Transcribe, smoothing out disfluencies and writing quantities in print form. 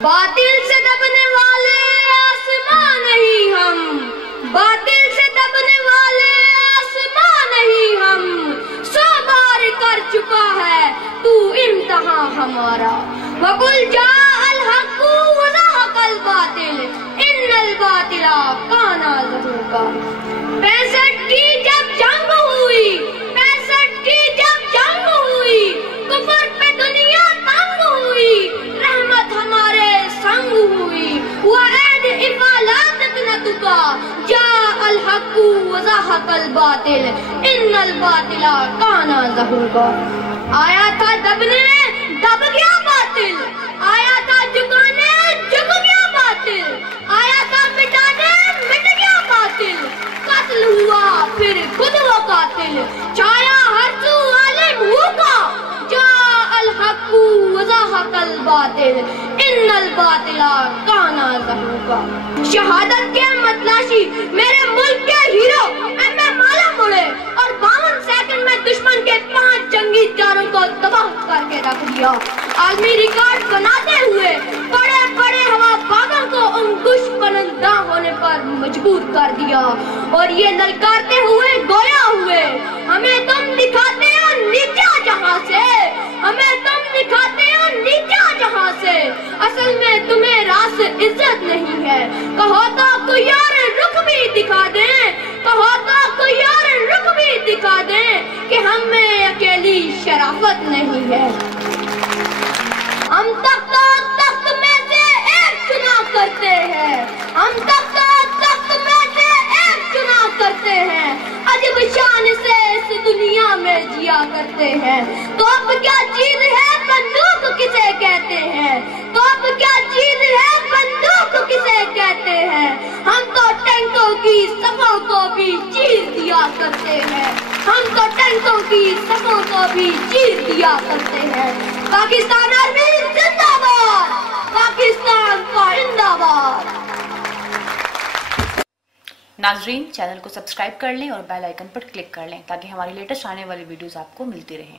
باطل سے دبنے والے آسمان نہیں ہم، باطل سے دبنے والے آسمان نہیں ہم، 100 بار کر چکا ہے تو امتحان ہمارا۔ وَقُلْ جَاءَ الْحَقُّ وَزَهَقَ الْبَاطِلُ إِنَّ الْبَاطِلَ كَانَ زَهُوقًا۔ 65 کی جب جنگ ہوئی، 65 کی جب جنگ ہوئی، کفر پہ دنیا تنگ ہوئی، رحمت ہمارے سنگ ہوئی۔ وعید افالات نتکا جاء الحق وزهق الباطل ان الباطل كان زهوقا۔ آیا تھا دبنے، دب گیا باطل، آیا تھا جھکانے، جھک گیا باطل، آیا تھا مٹانے، مٹ گیا باطل، قتل ہوا پھر خود وہ قاتل، چھایا ہر سو عالم ہو کا جاء الحق وزهق الباطل ان الباطل كان زهوقا۔ شہادت کے متلاشی میرے ملک کے ہیرو ایم اے مالا مڑے اور 52 سیکنڈ میں دشمن کے 5 جنگی جاروں کو تباہ کر کے رکھ دیا۔ عالمی ریکارڈ بناتے ہوئے بڑے بڑے ہوا بازوں کو انگوش کنندہ ہونے پر مجبور کر دیا، اور یہ للکارتے ہوئے گویا ہوئے ہمیں تم دکھاتے ہو نیچا جہاں سے، ہمیں تم دکھاتے ہو نیچا جہاں سے، اصل میں تمہیں راس عزت نہیں ہے۔ کہو تو کوئی اور رخ بھی دکھا دیں، کہو تو کوئی اور رخ بھی دکھا دیں کہ ہم میں اکیلی شرافت نہیں ہے۔ ہم تخت میں سے ایک چنا کرتے ہیں، ہم تخت میں سے ایک چنا کرتے ہیں، عجب شان سے اس دنیا میں جیا کرتے ہیں۔ تو اب کیا چیز ہے بندوق کسے کہتے ہیں، تو اب کیا چیز ہے بندوق کسے کہتے ہیں، ہم تو ٹینکوں کی صفوں کو بھی چیر دیا کرتے ہیں، ہم تو ٹینکوں کی صفوں کو بھی چیر دیا کرتے ہیں۔ پاکستان آرمی زندہ باد، پاکستان پائندہ باد۔ ناظرین چینل کو سبسکرائب کر لیں اور بیل آئیکن پر کلک کر لیں تاکہ ہماری لیٹسٹ آنے والی ویڈیوز آپ کو ملتی رہیں۔